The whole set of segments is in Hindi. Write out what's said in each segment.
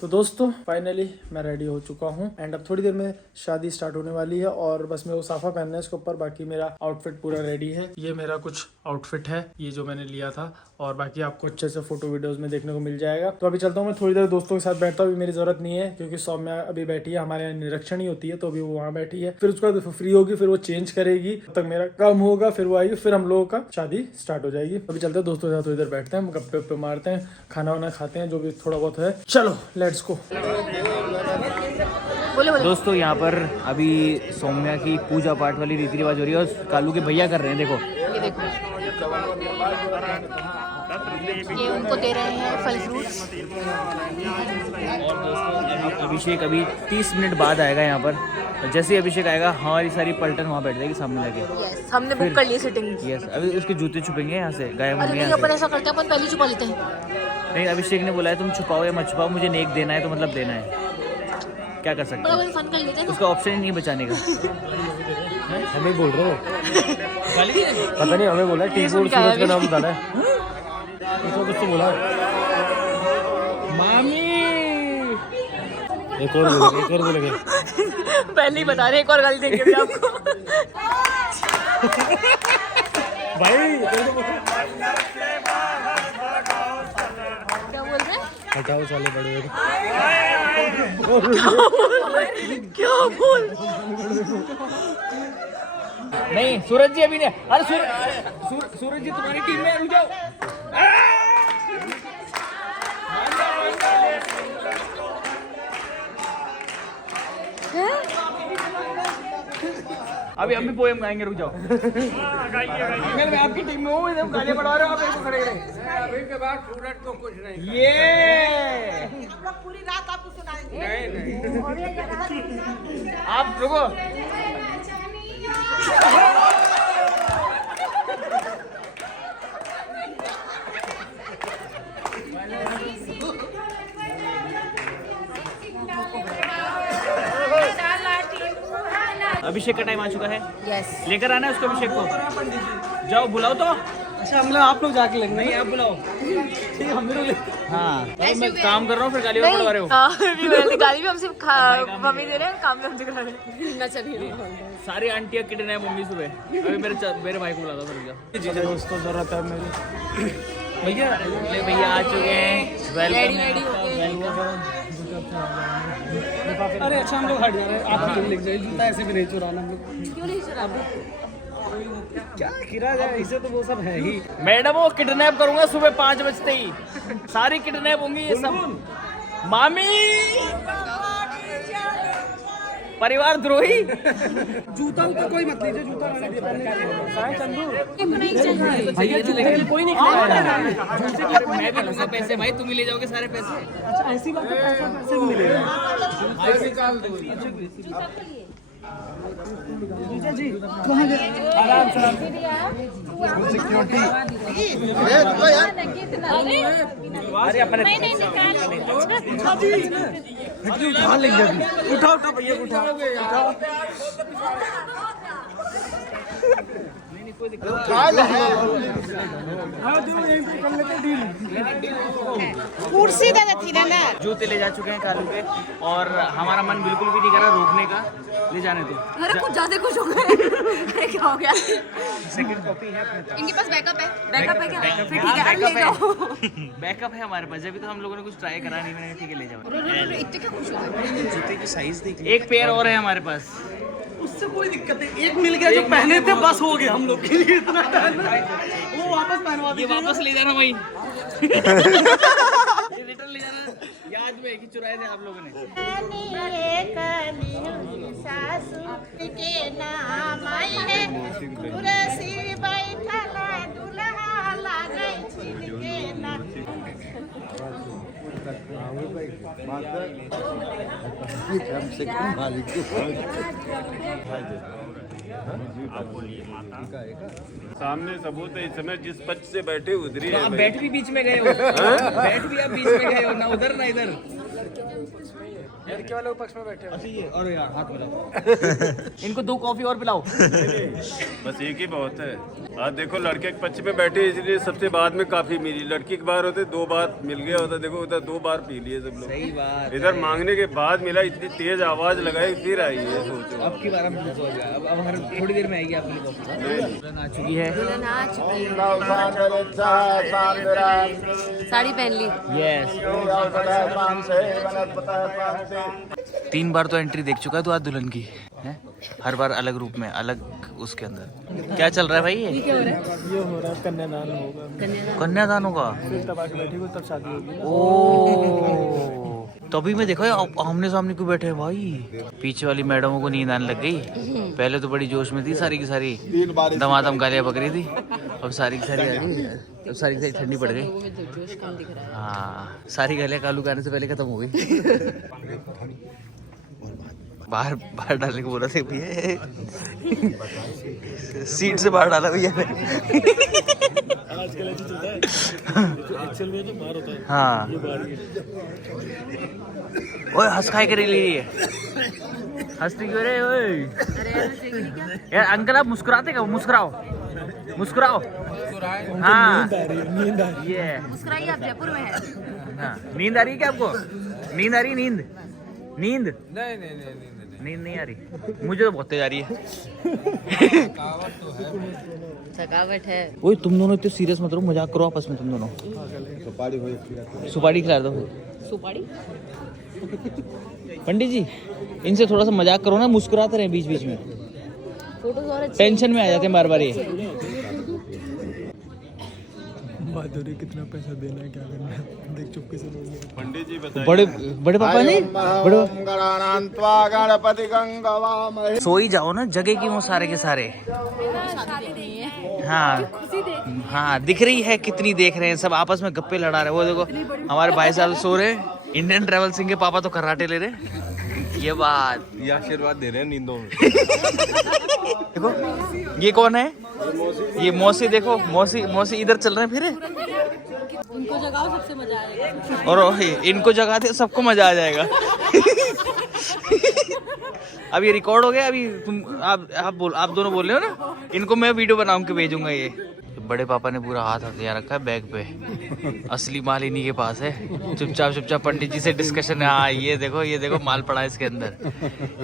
तो दोस्तों फाइनली मैं रेडी हो चुका हूँ एंड अब थोड़ी देर में शादी स्टार्ट होने वाली है और बस मेरे को साफा पहनना है इसके ऊपर। बाकी मेरा आउटफिट पूरा रेडी है। ये मेरा कुछ आउटफिट है, ये जो मैंने लिया था, और बाकी आपको अच्छे से फोटो वीडियोस में देखने को मिल जाएगा। तो अभी चलता हूँ, मैं थोड़ी देर दोस्तों के साथ बैठता हूँ। अभी मेरी जरूरत नहीं है क्योंकि सौम्या अभी बैठी है, हमारे यहाँ निरीक्षण ही होती है, तो अभी वो वहाँ बैठी है। फिर उसके बाद फ्री होगी, फिर वो चेंज करेगी, तब तक मेरा काम होगा, फिर वो आएगी, फिर हम लोगों का शादी स्टार्ट हो जाएगी। अभी चलते हैं दोस्तों के साथ, इधर बैठते हैं, गप्पे वप्पे मारते हैं, खाना वाना खाते हैं, जो भी थोड़ा बहुत है। चलो लेट्स गो। दोस्तों यहाँ पर अभी सौम्या की पूजा पाठ वाली रीति रिवाज हो रही है और कालू के भैया कर रहे हैं। देखो ये देखो, ये उनको दे रहे हैं फल फ्रूट्स। और दोस्तों अभिषेक अभी 30 मिनट बाद आएगा यहाँ पर। जैसे ही अभिषेक आएगा हमारी सारी पलटन वहाँ बैठ जाएगी सामने लगे। यस, हमने बुक कर ली सिटिंग। यस, अभी उसके जूते छुपेंगे यहाँ से, गायब अरे होंगे नहीं, यहाँ अपन से। ऐसा करते हैं, अपन पहले छुपा लेते हैं। नहीं, अभिषेक ने बोला है तुम छुपाओ या मत छुपाओ, मुझे नेक देना है तो मतलब देना है, क्या कर सकते बड़ा हैं। फन कर लेते हैं ना। उसका ऑप्शन ही नहीं बचाने का। हमें बोल रहे हो, पता नहीं हमें बोला टी बोर्ड सूरज का नाम डाला है, उसको कुछ तो बोला मामी। एक और बोलेंगे पहले ही बता रहे, एक और गाली देंगे भी आपको। भाई क्या बोल रहे हैं? हटाओ साले बड़े क्या बोल? नहीं सूरज जी अभी नहीं। अरे सूरज जी तुम्हारी टीम में, रुक जाओ। अभी हम भी पोएम गाएंगे, रुक जाओ। मैं आपकी टीम में हूँ, एकदम गालियाँ बढ़ा रहे हो आप, एक खड़े रहे। अभी के बाद सूरज को कुछ नहीं। ये हम लोग पूरी रात आपको सुनाएंगे। नहीं आप रुको। अभिषेक का टाइम आ चुका है। यस, लेकर आना है उसको, अभिषेक को। जाओ बुलाओ तो। अच्छा हम लोग आप लोग जाके लेंगे। नहीं आप बुलाओ। ठीक है हम लोग हाँ मैं काम कर रहा हूँ, फिर गाली और पढ़वा रहे हो। गाली भी हमसे मम्मी दे रहे हैं, काम भी हमसे करा रहे हैं। ना चलिए, सारी आंटियाँ किडनैप मम्मी सुबह। अभी मेरे भाई को बुला दो। जी दोस्तों जरूरत है मेरी। भैया ले भैया आ चुके हैं, वेलकम। अरे अच्छा हम लोग हट जा रहे हैं, आप ही लिख जाइए, जूता ऐसे भी नहीं चुराना हम लोग। क्यों नहीं शराब? क्या किरा जाए, इसे तो वो सब है ही। मैडम वो किडनैप करूंगा सुबह 5 बजते ही, सारी किडनैप होंगी ये सब। मामी परिवार द्रोही। जूता उता कोई मत लीजिए, जूता मैंने चंदू भैया कोई नहीं खाएगा। मैं भी लूंगा पैसे, भाई तुम ही ले जाओगे सारे पैसे। अच्छा ऐसी बात है, पैसे भी मिलेगा। जीजा जी आराम से सिक्योरिटी। अरे अपने उठा लेंगे अभी। उठाओ भैया उठाओ। कुर्सी दे देती ना। जूते ले जा चुके हैं कालू के, और हमारा मन बिल्कुल भी नहीं कर रहा रोकने का। ले जाने दो। अरे कुछ ज्यादा खुश हो गए। अरे क्या हो गया? सेकंड कॉपी है अपने पास। इनके पास बैकअप है? बैकअप है क्या? फिर ठीक है, अरे ले जाओ। बैकअप है हमारे पास, जब तो हम लोगों ने कुछ ट्राई करा नहीं, मैंने ठीक है ले जाओ। इतने क्या खुश हो गए? जूते की साइज देख एक पेयर और है हमारे पास। उससे कोई दिक्कत नहीं, एक मिल गया जो पहने थे बस हो गया हम लोग के लिए। इतना टाइम वो वापस पहनवा ये दीजिएगा। वापस ले जाना भाई। ये रिटर्न ले जाना, याद में कि चुराए थे आप लोगों ने। सामने सबूत है, इस समय जिस पक्ष से बैठे उधरी तो है आप भाई। बैठ भी बीच में गए हो, बैठ भी आप बीच में गए हो, ना उधर ना इधर। लड़के वाले पक्ष में बैठे हैं। और यार हाथ मिलाओ। इनको 2 कॉफी और पिलाओ। बस एक ही बहुत है। आज देखो लड़के के पक्ष में बैठे इसलिए सबसे बाद में काफी मिली। लड़की के बार होते 2 बार मिल गया होता, देखो उधर 2 बार पी लिए सब लोग। सही बात। इधर मांगने के बाद मिला, इतनी तेज आवाज लगाई फिर आई है। सोचो अब की बार हम हो गया। अब हर थोड़ी देर में आएगी आपकी कॉफी। दुल्हन आ चुकी है। साड़ी पहन ली। यस। 3 बार तो एंट्री देख चुका है तू आज दुल्हन की है? हर बार अलग रूप में, अलग उसके अंदर। क्या चल रहा है भाई ये? क्या हो रहा है? ये हो रहा है कन्यादान होगा। कन्यादान होगा। फिर तब आके बैठी तब शादी होगी। ओ तभी मैं देखा आमने सामने क्यों बैठे हैं भाई। पीछे वाली मैडमों को नींद आने लग गई। पहले तो बड़ी जोश में थी सारी की सारी, दमादम गालियां पक रही थी। अब सारी की सारी आ गई। अब सारी की सारी ठंडी पड़ गई। जोश कम दिख रहा है। हाँ सारी गालियां कालू गाने से पहले खत्म हो गई। बाहर बाहर डालने को बोला था भैया। सीट से बाहर डाला भैया ने। आजकल ऐसे चलता है। एक्चुअल में तो बाहर होता है। हाँ ओए हंस खाए कर ली है। हंसती क्यों रे ओए? यार अंकल आप मुस्कुराते क्या? मुस्कुराओ मुस्कुराओ। हाँ नींद आ रही ये मुस्कुराइए, आप जयपुर में है। हाँ नींद आ रही है क्या आपको? नींद आ रही? नींद नींद नींद नहीं आ रही। मुझे तो बहुत तेज आ रही है। थकावट है। ओए तुम दोनों इतने सीरियस मत रहो, मजाक करो आपस में तुम दोनों। सुपारी खिला दो। सुपारी? पंडित जी इनसे थोड़ा सा मजाक करो ना, मुस्कुराते रहे बीच बीच में। फोटोज और अच्छी टेंशन में आ जाते हैं बार बार ये। माधुरी कितना पैसा देना है, क्या करना है, देख चुपके से बोल। पंडित जी बताइए। बड़े बड़े पापा नहीं बड़े गणपति सो ही जाओ ना, जगह की वो सारे के सारे। हाँ हाँ दिख रही है कितनी देख रहे हैं सब, आपस में गप्पे लड़ा रहे। वो देखो हमारे भाई साहब सो रहे। इंडियन ट्रैवल सिंह के पापा तो कराटे ले रहे। ये बात, ये आशीर्वाद दे रहे हैं नींदों में। देखो ये कौन है? ये मौसी। देखो मौसी मौसी इधर चल रहे हैं फिर। उनको जगाओ, सबसे मजा आएगा। और इनको जगाते सबको मजा आ जाएगा। अब ये रिकॉर्ड हो गया। अभी तुम आप दोनों बोल रहे हो ना, इनको मैं वीडियो बना के भेजूंगा। ये बड़े पापा ने पूरा हाथ हथियार रखा है बैग पे। असली माल इन्हीं के पास है। चुपचाप पंडित जी से डिस्कशन है। हाँ ये देखो माल पड़ा है इसके अंदर।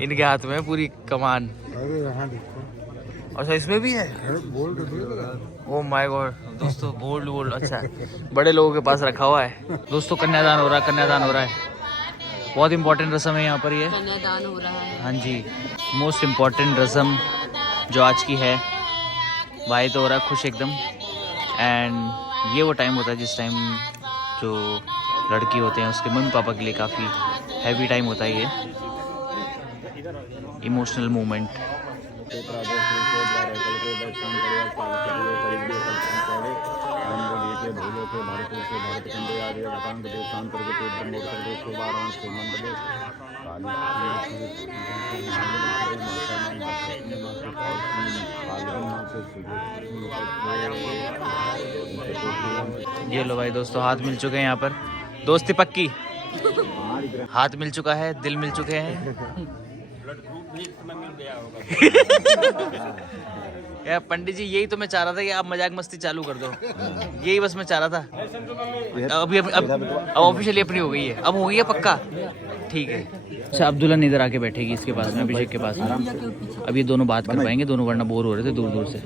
इनके हाथ में पूरी कमान। अच्छा इसमें भी है? ओह माय गॉड दोस्तों, गोल्ड। अच्छा बड़े लोगों के पास रखा हुआ है। दोस्तों कन्यादान हो रहा है। बहुत इंपॉर्टेंट रस्म है यहाँ पर। ये कन्यादान हो रहा है। हाँ जी, मोस्ट इम्पॉर्टेंट रस्म जो आज की है। भाई तो हो रहा है खुश एकदम। एंड ये वो टाइम होता है जिस टाइम जो लड़की होते हैं उसके मम्मी पापा के लिए काफ़ी हैवी टाइम होता है। ये इमोशनल मोमेंट। ये लो भाई दोस्तों, हाथ मिल चुके हैं यहाँ पर। दोस्ती पक्की, हाथ मिल चुका है, दिल मिल चुके हैं। यार पंडित जी यही तो मैं चाह रहा था कि आप मजाक मस्ती चालू कर दो। यही बस मैं चाह रहा था। अभी अब ऑफिशियली अपनी हो गई है। अब हो गई है पक्का? ठीक है। अच्छा अब दुल्हन इधर आके बैठेगी इसके पास में, अभिषेक के पास में। अब ये दोनों बात कर पाएंगे, दोनों वरना बोर हो रहे थे दूर दूर से।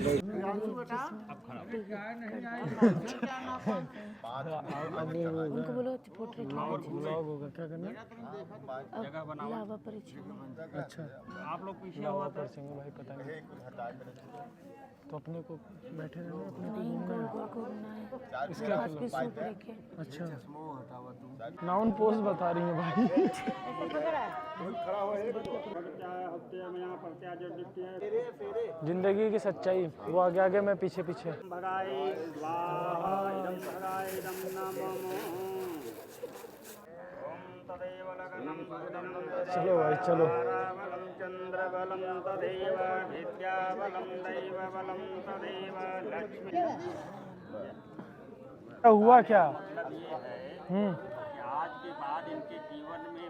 उनको बोलो पोर्ट्रेट व्लॉग होगा, क्या करना है? लावा परीक्षा। अच्छा आप लोग पीछे हुआ पर सिंह भाई पता नहीं, तो अपने को बैठे रहना, अपने को घूमना है। इसके अच्छा नाउन पोज बता रही है भाई। जिंदगी की सच्चाई, वो आगे आगे मैं पीछे पीछे। चलो भाई चलो। क्या हुआ क्या? आज के बाद इनके जीवन में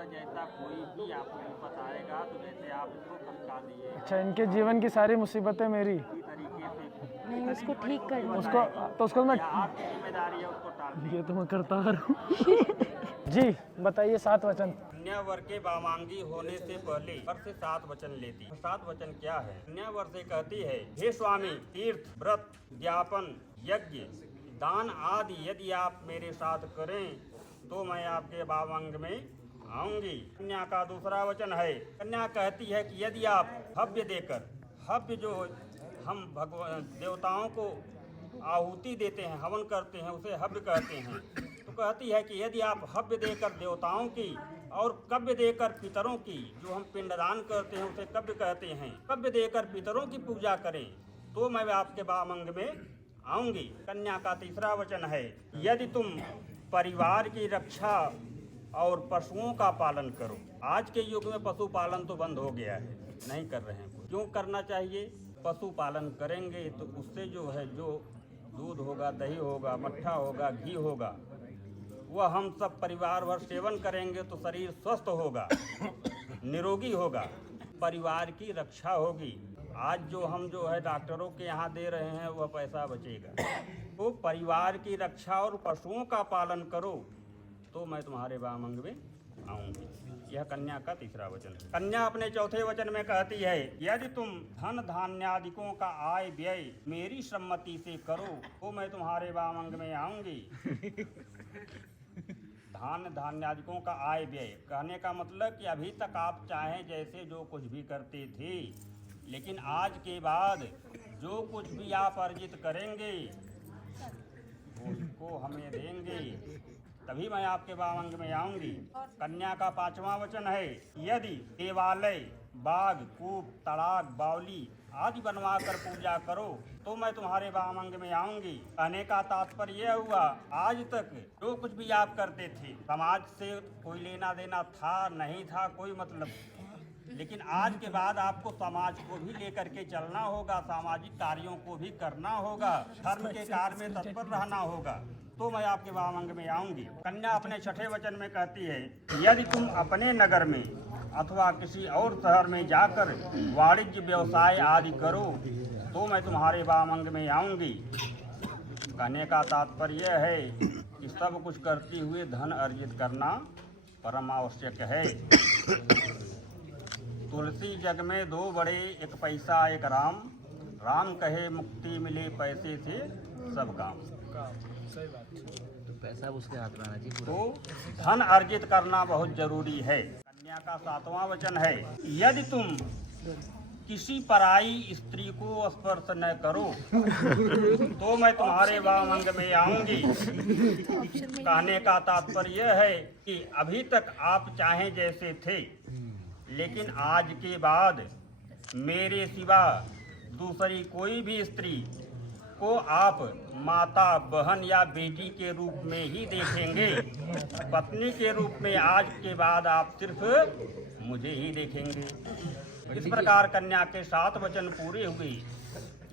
परिवार जैसा कोई भी आपको विपत आएगा तो जैसे आप इसको खसका दिए अच्छा, इनके जीवन की सारी मुसीबतें मेरी, इसी तरीके से नहीं उसको ठीक करना उसको तो उसको मैं आपकी जिम्मेदारी है उसको टालने ये तो मैं करता आ रहा हूँ। जी बताइए 7 वचन। कन्या वर के वामांगी होने से पहले वर से 7 वचन लेती। 7 वचन क्या है? कन्या वर से कहती है, हे स्वामी, तीर्थ, व्रत, ज्ञापन, यज्ञ, दान आदि यदि आप मेरे साथ करें तो मैं आपके वामांग में आऊंगी। कन्या का दूसरा वचन है, कन्या कहती है कि यदि आप हव्य देकर, हव्य जो हम भगवान देवताओं को आहुति देते हैं, हवन करते हैं, उसे हव्य कहते हैं, तो कहती है कि यदि आप हव्य देकर देवताओं की और कव्य देकर पितरों की, जो हम पिंडदान करते हैं उसे कव्य कहते हैं, कव्य देकर पितरों की पूजा करें तो मैं आपके वामंग में आऊंगी। कन्या का तीसरा वचन है, यदि तुम परिवार की रक्षा और पशुओं का पालन करो। आज के युग में पशुपालन तो बंद हो गया है, नहीं कर रहे हैं। क्यों करना चाहिए? पशुपालन करेंगे तो उससे जो है, जो दूध होगा, दही होगा, मट्ठा होगा, घी होगा, वह हम सब परिवार भर सेवन करेंगे तो शरीर स्वस्थ होगा, निरोगी होगा, परिवार की रक्षा होगी। आज जो हम जो है डॉक्टरों के यहाँ दे रहे हैं वह पैसा बचेगा। तो परिवार की रक्षा और पशुओं का पालन करो तो मैं तुम्हारे वामंग में आऊंगी। यह कन्या का तीसरा वचन है। कन्या अपने चौथे वचन में कहती है, यदि तुम धन धान्यादिकों का आय व्यय मेरी सम्मति से करो तो मैं तुम्हारे वामंग में आऊंगी। धान धान्यादिकों का आय व्यय कहने का मतलब कि अभी तक आप चाहें जैसे जो कुछ भी करते थे, लेकिन आज के बाद जो कुछ भी आप अर्जित करेंगे उसको हमें देंगे, तभी मैं आपके वामंग में आऊंगी। कन्या का पांचवा वचन है, यदि देवालय, बाग, कूप, तड़ाक, बावली आदि बनवा कर पूजा करो तो मैं तुम्हारे वामंग में आऊंगी। कहने का तात्पर्य यह हुआ, आज तक जो कुछ भी आप करते थे समाज से कोई लेना देना था नहीं था, कोई मतलब, लेकिन आज के बाद आपको समाज को भी लेकर के चलना होगा, सामाजिक कार्यों को भी करना होगा, धर्म के कार्य में तत्पर रहना होगा, तो मैं आपके वामंग में आऊंगी। कन्या अपने छठे वचन में कहती है, यदि तुम अपने नगर में अथवा किसी और शहर में जाकर वाणिज्य व्यवसाय आदि करो तो मैं तुम्हारे वामंग में आऊंगी। कहने का तात्पर्य यह है कि सब कुछ करते हुए धन अर्जित करना परम आवश्यक है। तुलसी जग में दो बड़े, एक पैसा एक राम, राम कहे मुक्ति मिले पैसे से सब काम। सही बात। तो पैसा उसके हाथ में आना चाहिए। तो धन अर्जित करना बहुत जरूरी है। कन्या का सातवां वचन है, यदि तुम किसी पराई स्त्री को स्पर्श न करो तो मैं तुम्हारे वामंग में आऊंगी। कहने का तात्पर्य यह है कि अभी तक आप चाहें जैसे थे, लेकिन आज के बाद मेरे सिवा दूसरी कोई भी स्त्री को आप माता, बहन या बेटी के रूप में ही देखेंगे। पत्नी के रूप में आज के बाद आप सिर्फ मुझे ही देखेंगे। इस प्रकार कन्या के 7 वचन पूरे हुए।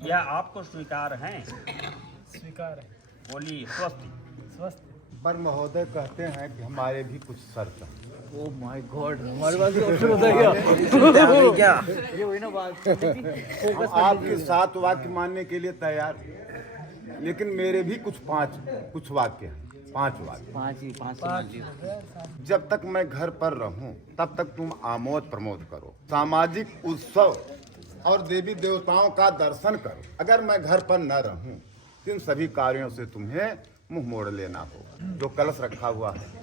यह आपको स्वीकार हैं? स्वीकार है। बोलिए स्वस्ति। स्वस्थ। पर महोदय कहते हैं कि हमारे भी कुछ शर्त हैं। ओह माय गॉड, हमारे पास भी ऑप्शन होता है क्या? ये वही ना बात। हम आपके 7 वाक्य मानने के लिए तैयार हैं, लेकिन मेरे भी कुछ वाक्य हैं, 5 वाक्य। 5 जब तक मैं घर पर रहूं तब तक तुम आमोद प्रमोद करो, सामाजिक उत्सव और देवी देवताओं का दर्शन करो। अगर मैं घर पर न रहूं तो इन सभी कार्यों से तुम्हें मुंह मोड़ लेना होगा। जो कलश रखा हुआ है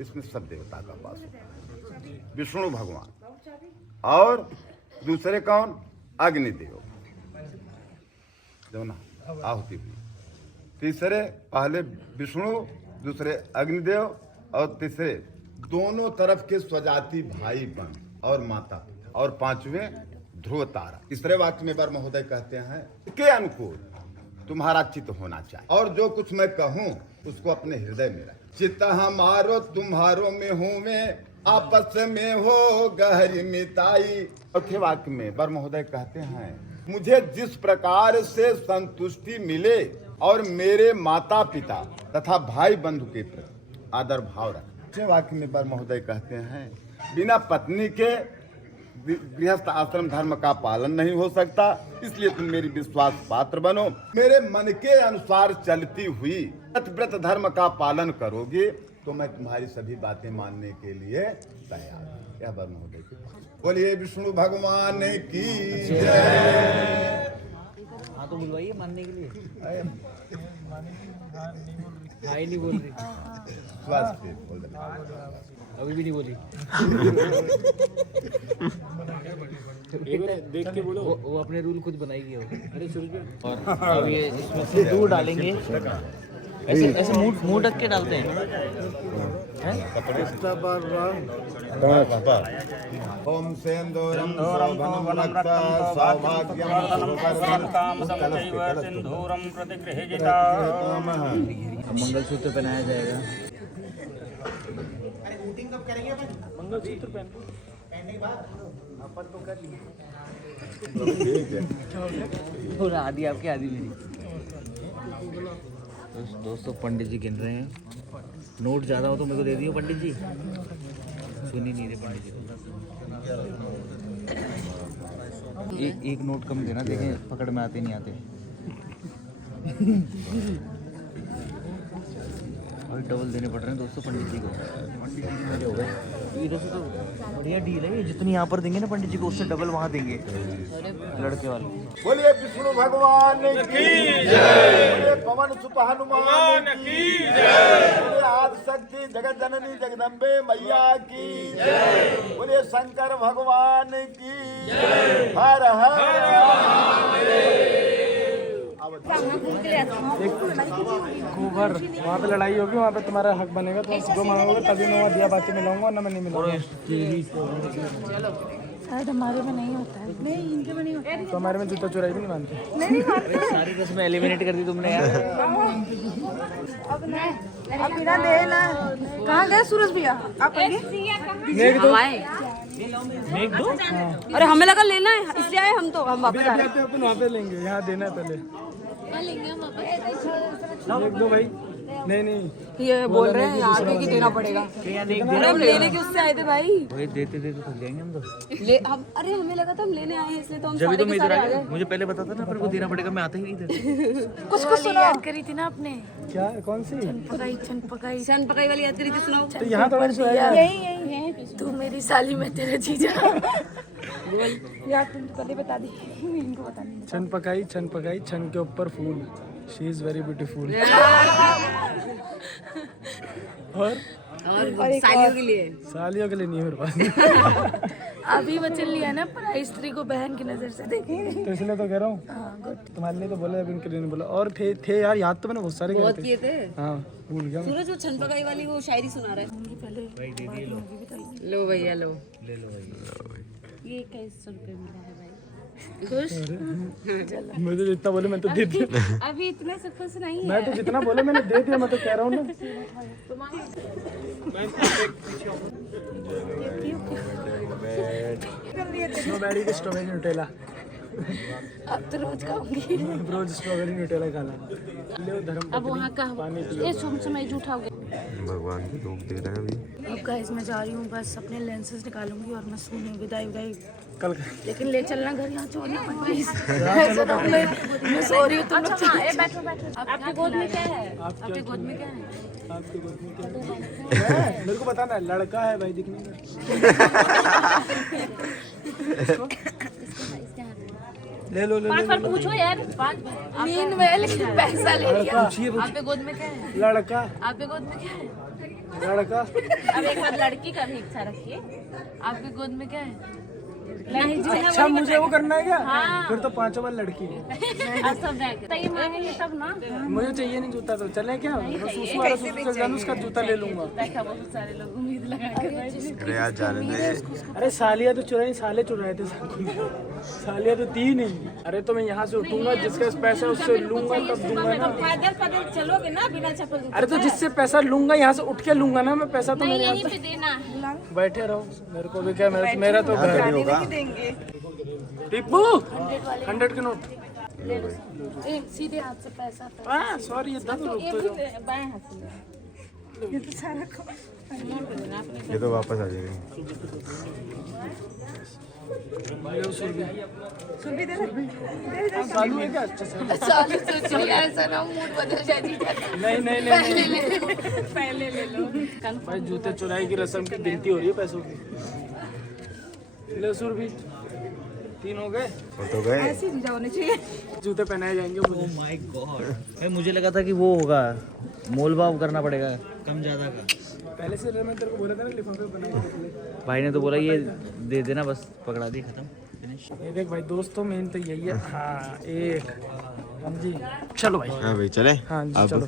इसमें सब देवता का वास होता है, विष्णु भगवान और दूसरे कौन? अग्निदेव, जो ना आहुति हुई। तीसरे पहले विष्णु, दूसरे अग्निदेव और तीसरे दोनों तरफ के स्वजाति भाई बहन और माता, और 5वें ध्रुव तारा। तीसरे वाक्य में बार महोदय कहते हैं के अनुकूल तुम्हारा चित्त होना चाहिए, और जो कुछ मैं कहूँ उसको अपने हृदय में रख। चित्त हमारो तुम्हारो में हूँ मैं, आपस में हो गहरी मिताई। चौथे वाक्य में बार महोदय कहते हैं मुझे जिस प्रकार से संतुष्टि मिले और मेरे माता पिता तथा भाई बंधु के प्रति आदर भाव रख, अच्छे वाक्य में बर महोदय कहते हैं बिना पत्नी के गृहस्थ आश्रम धर्म का पालन नहीं हो सकता, इसलिए तुम मेरी विश्वास पात्र बनो। मेरे मन के अनुसार चलती हुई व्रत धर्म का पालन करोगे तो मैं तुम्हारी सभी बातें मानने के लिए तैयार हूँ। यह बर महोदय की बोलिए विष्णु भगवान की जय। हाँ तो बुलवाइए मानने के लिए। भाई नहीं बोल रही, स्वास्थ्य बोल दे। अभी भी नहीं बोली। देख के बोलो। वो अपने रूल खुद बनाएगी। और अब ये इसमें से दूध डालेंगे। ऐसे ऐसे मुंह ढक के डालते हैं। ओम सेंदूरम शोभनम रक्ता सौभाग्यम सिंधूरम प्रतिगृहीता। मंगलसूत्र पहनाया जाएगा। मंगलसूत्र पहन पूरा आदि आपकी आदि मेरी। दोस्तों पंडित जी गिन रहे हैं। नोट ज़्यादा हो तो मेरे को दे दियो पंडित जी। सुन ही नहीं रहे पंडित जी। एक नोट कम देना, देखें पकड़ में आते नहीं आते। और डबल देने पड़ रहे हैं दोस्तों पंडित जी को। इधर से तो बढ़िया डील है, जितनी यहाँ पर देंगे ना पंडित जी को उससे डबल वहाँ देंगे लड़के वाले। बोलिए विष्णु भगवान की जय। बोलिए पवन सुत हनुमान की जय। बोलिए आदि शक्ति जगत जननी जगदम्बे मैया की जय। बोलिए शंकर भगवान की जय। हर हर खूबर वहाँ पे लड़ाई होगी, वहाँ पे तुम्हारा हक बनेगा। तो जो मांगोगे तभी मैं वहाँ दिया बाती मिलाऊंगा, ना मैं नहीं मिलाऊंगा। शायद हमारे में नहीं होता है। नहीं, इनके में नहीं होता है। तो हमारे में जूता चुराई भी नहीं मानते। सारी रस्में एलिमिनेट कर दी तुमने यार। अब बिना दे ना। कहाँ गए सूरज भैया? आप मेघ दो। अरे हमें लगा लेना है इसलिए आए हम। तो हम वापस आ रहे हैं। अपन वहाँ पे लेंगे, यहाँ देना है पहले। एक दो भाई। नहीं ये बोल रहे हैं आगे की देना पड़ेगा। अरे हम लेने के उससे आए थे भाई। वही देते देते थक जाएंगे हम तो। ले हम, अरे हमें लगा था हम लेने आए हैं इसलिए तो हम जब भी सारे तो के मैं सारे इधर आ आया, गए। मुझे पहले बताता ना पर को देना पड़ेगा, मैं आता ही नहीं इधर। कुछ सुनो याद करी थी ना आपने। क्या कौन सी? सन पकाई वाली याद करी थी, सुनाओ। तो यहाँ थोड़ा सा यही है। तू मेरी साली में तेरा जीजा। यार तुम पहले बता दी, इनको बता नहीं। छन पकाई छन के ऊपर फूल। She is very beautiful. और सालियों के लिए। सालियों के लिए नहीं है मेरे पास। अभी वचन लिया ना, पराई स्त्री को बहन की नजर से देखेंगे। तो इसलिए तो कह रहा हूँ। तुम्हारे लिए तो बोला, अब इनके लिए नहीं बोला। और थे यार, याद तो मैंने बहुत सारे बहुत किए थे। हाँ भूल गया। सूरज वो छन पकाई वाली वो शायरी सुना रहा है पहले। लो भैया लो। ले लो भाई। ये 2100 रुपए मिला है भाई। खुश? मुझे जितना बोले मैं तो दे दिया। अभी इतना से खुश नहीं है। मैं तो जितना बोले मैंने दे दिया, मैं तो कह रहा हूँ ना। स्ट्रॉबेरी की स्ट्रॉबेरी न्यूटेला। अब तो रोज खाऊंगी। रोज स्ट्रॉबेरी न्यूटेला खाना। ले धर्म अब वहाँ का ये समय झूठा हो गया। भगवान के लोग दे रहे हैं अभी। अब गाइस मैं जा रही हूँ, बस अपने लेंसेज निकालूंगी और मैं सोने विदाई। कल लेकिन ले चलना घर, यहाँ चोरी मत प्लीज। मैं सो रही हूँ। अच्छा बैठो। आपकी गोद में क्या है? आपकी गोद में क्या है? आपके गोद में क्या है? मेरे को बताना है। लड़का है भाई, दिखने में। ले लो। पूछो यार। नींद में लेकिन पैसा ले लिया। आपके गोद में क्या है? लड़का। आपके गोद में क्या है? लड़का। अब एक बार लड़की का भी इच्छा रखिए। आपके गोद में क्या है? नहीं अच्छा मुझे वो करना है क्या? फिर तो 5 बार लड़की है। सही मांगेंगे तब ना। मुझे चाहिए नहीं जूता, तो चले क्या? सुसु वाला सुसु चल उसका जूता ले लूंगा। बहुत सारे लोग उम्मीद लगा कर। अरे यार जाने दे। अरे सालिया तो चुराई, साले चुराए थे। सालिया तो 3 ही। अरे तो मैं यहाँ से उठूंगा, जिसका पैसा उससे लूंगा तब दूंगा ना। पैदल चलोगे ना बिना चप्पल? अरे तो जिससे पैसा लूंगा यहाँ से उठ के लूंगा ना मैं पैसा। तो मेरे यहाँ पे देना। बैठे रहो, मेरे को भी क्या, मेरा तो घर होगा। टिप्पू 100 के नोट। सीधे हाथ से पैसा। सॉरी ये 10 रुपये। बाएं हाथ से। ये तो सारा ये तो वापस आ जाएगी। सालू है क्या अच्छे से? सालू सोच रही है ऐसा ना मूड बदल जाए जीजा का। नहीं नहीं नहीं नहीं। पहले ले लो। भाई जूते चुराई की रस्म की गिनती हो रही है पैसों की। ले सुरभि 3 हो गए। वो तो गए। ऐसे जीजा होने चाहिए। जूते पहनाए जाएंगे मुझे। माय गॉड, मुझे लगा था कि वो होगा, मोल भाव करना पड़ेगा कम ज्यादा का। पहले से मैं तेरे को बोला था ना लिफाफे बना के रख ले। भाई ने तो बोला ये दे देना, बस पकड़ा दी, खत्म, फिनिश। ये देख भाई दोस्तों मेन तो यही है। हाँ एक हाँ जी चलो भाई। हाँ भाई चले। हाँ जी अब चलो।